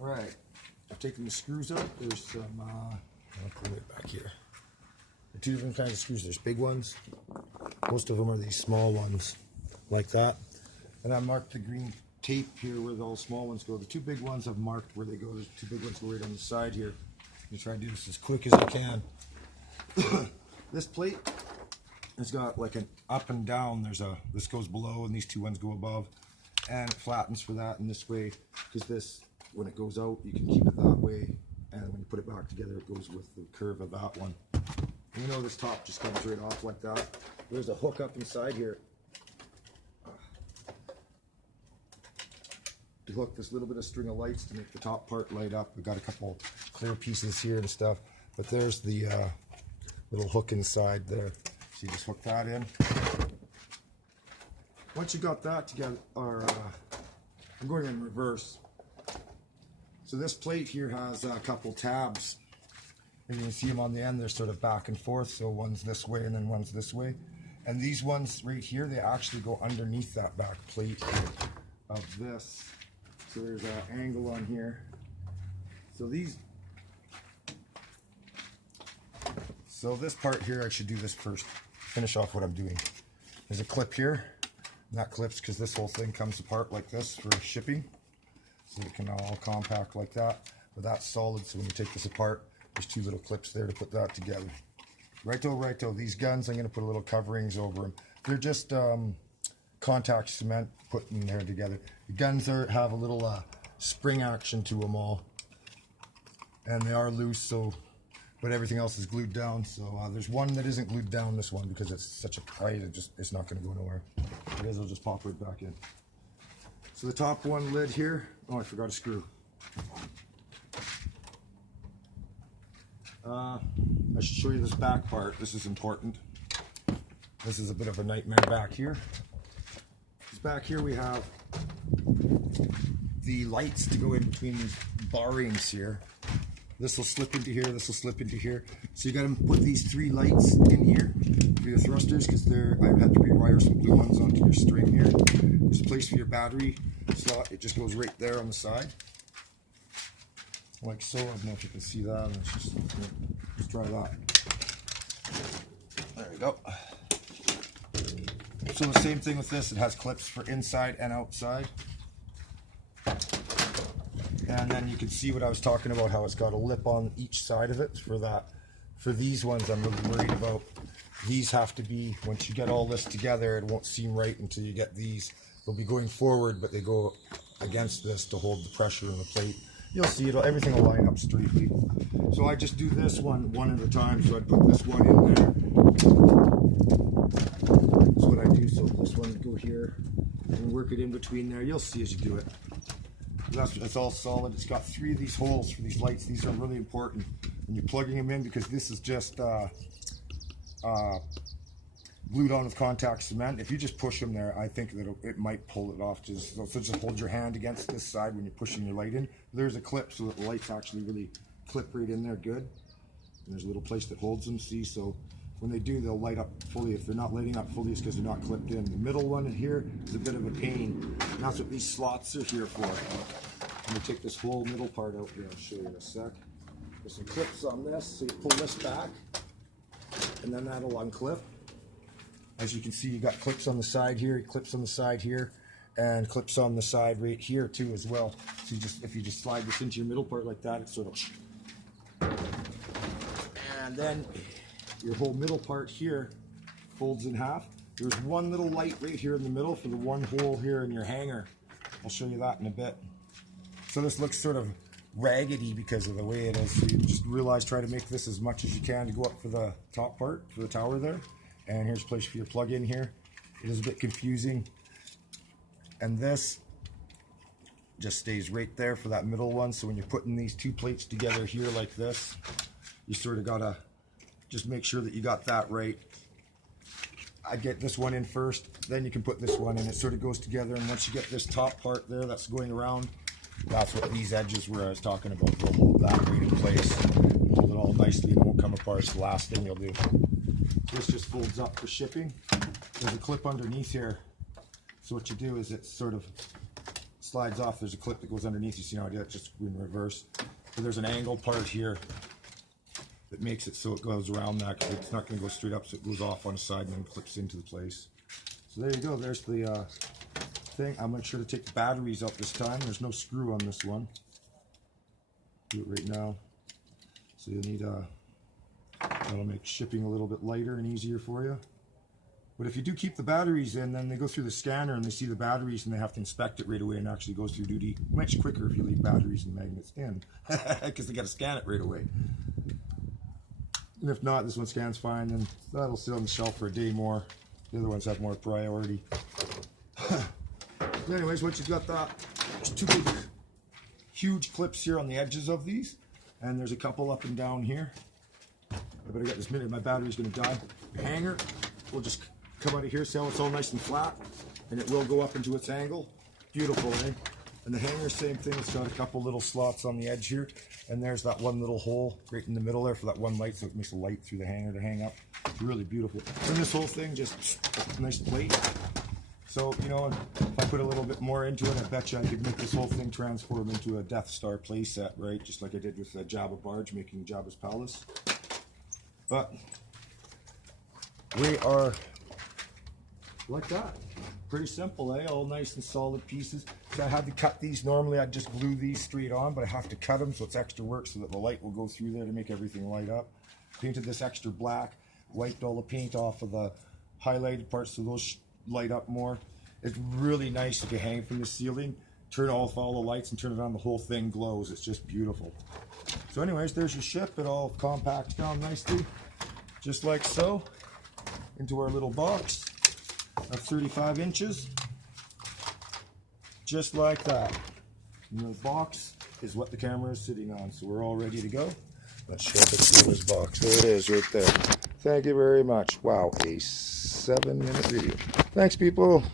All right, I've taken the screws out. There's some, I'll put it back here. There are two different kinds of screws. There's big ones. Most of them are these small ones, like that. And I marked the green tape here where all the small ones go. The two big ones I've marked where they go. The two big ones go right on the side here. I'm gonna try and do this as quick as I can. This plate has got like an up and down. This goes below and these two ones go above. And it flattens for that in this way, because this, when it goes out, you can keep it that way, and when you put it back together, it goes with the curve of that one. And you know this top just comes right off like that. There's a hook up inside here to hook this little bit of string of lights to make the top part light up. We've got a couple clear pieces here and stuff, but there's the little hook inside there. So you just hook that in. Once you got that together, I'm going in reverse. So this plate here has a couple tabs, and you can see them on the end. They're sort of back and forth. So one's this way and then one's this way. And these ones right here, they actually go underneath that back plate of this. So there's an angle on here. So this part here, I should do this first. Finish off what I'm doing. There's a clip here. And that clips because this whole thing comes apart like this for shipping. So it can all compact like that. But that's solid, so when you take this apart, there's two little clips there to put that together. Righto. These guns, I'm going to put a little coverings over them. They're just contact cement put in there together. The guns have a little spring action to them all. And they are loose, so, but everything else is glued down. So there's one that isn't glued down, this one, because it's such a tight, it's not going to go nowhere. It is, it'll just pop right back in. So the top one lid here, oh, I forgot a screw. I should show you this back part. This is important. This is a bit of a nightmare back here. Because back here we have the lights to go in between these bar rings here. This will slip into here, this will slip into here. So you got to put these three lights in here for your thrusters, because I have to rewire some blue ones onto your string here. There's a place for your battery slot. It just goes right there on the side. Like so. I don't know if you can see that. Let's try that. There we go. So the same thing with this. It has clips for inside and outside. And then you can see what I was talking about, how it's got a lip on each side of it for that. For these ones, I'm really worried about. These have to be, once you get all this together, it won't seem right until you get these. They'll be going forward, but they go against this to hold the pressure in the plate. You'll see it, everything will line up straightly. So I just do this one at a time. So I put this one in there. That's what I do. So this one would go here and work it in between there. You'll see as you do it. That's all solid. It's got three of these holes for these lights. These are really important when you're plugging them in, because this is just glued on with contact cement. If you just push them there, I think that it might pull it off. So just hold your hand against this side when you're pushing your light in. There's a clip so that the lights actually really clip right in there good. And there's a little place that holds them, see? So when they do, they'll light up fully. If they're not lighting up fully, it's because they're not clipped in. The middle one in here is a bit of a pain. And that's what these slots are here for. I'm going to take this whole middle part out here. I'll show you in a sec. There's some clips on this, so you pull this back, and then that'll unclip. As you can see, you got clips on the side here, clips on the side here, and clips on the side right here too as well. So if you just slide this into your middle part like that, it's sort of, and then your whole middle part here folds in half. There's one little light right here in the middle for the one hole here in your hanger. I'll show you that in a bit. So this looks sort of raggedy because of the way it is. So you just realize, try to make this as much as you can to go up for the top part, for the tower there. And here's a place for your plug-in here. It is a bit confusing. And this just stays right there for that middle one. So when you're putting these two plates together here like this, you sort of gotta just make sure that you got that right. I get this one in first, then you can put this one in. It sort of goes together, and once you get this top part there that's going around, that's what these edges were I was talking about. They'll hold that right in place, hold it all nicely, and it won't come apart. It's the last thing you'll do. This just folds up for shipping. There's a clip underneath here. So what you do is it sort of slides off. There's a clip that goes underneath. You see how I did it just in reverse. So there's an angle part here that makes it so it goes around that. It's not going to go straight up, so it goes off on the side and then clips into the place. So there you go. There's the thing. I'll make sure to take the batteries out this time. There's no screw on this one. Do it right now. So you'll need that'll make shipping a little bit lighter and easier for you. But if you do keep the batteries in, then they go through the scanner and they see the batteries and they have to inspect it right away, and actually goes through duty much quicker if you leave batteries and magnets in, because they got to scan it right away. And if not, this one scans fine, then that'll sit on the shelf for a day more. The other ones have more priority. So anyways, once you've got that, there's two big, huge clips here on the edges of these, and there's a couple up and down here. I better get this minute, my battery's going to die. The hanger will just come out of here, so it's all nice and flat, and it will go up into its angle. Beautiful, eh? And the hanger, same thing. It's got a couple little slots on the edge here, and there's that one little hole right in the middle there for that one light, so it makes a light through the hanger to hang up. It's really beautiful. And this whole thing just a nice plate. So, you know, if I put a little bit more into it, I bet you I could make this whole thing transform into a Death Star playset, right? Just like I did with the Jabba barge, making Jabba's palace. But we are like that. Pretty simple, eh? All nice and solid pieces. So I had to cut these. Normally I'd just glue these straight on, but I have to cut them, so it's extra work so that the light will go through there to make everything light up. Painted this extra black, wiped all the paint off of the highlighted parts so those light up more. It's really nice if you hang from the ceiling, turn off all the lights and turn it on, the whole thing glows. It's just beautiful. So anyways, there's your ship. It all compacts down nicely, just like so, into our little box of 35 inches, just like that. And the box is what the camera is sitting on, so we're all ready to go. Let's show it through this box. There it is right there. Thank you very much. Wow, a 7-minute video. Thanks, people.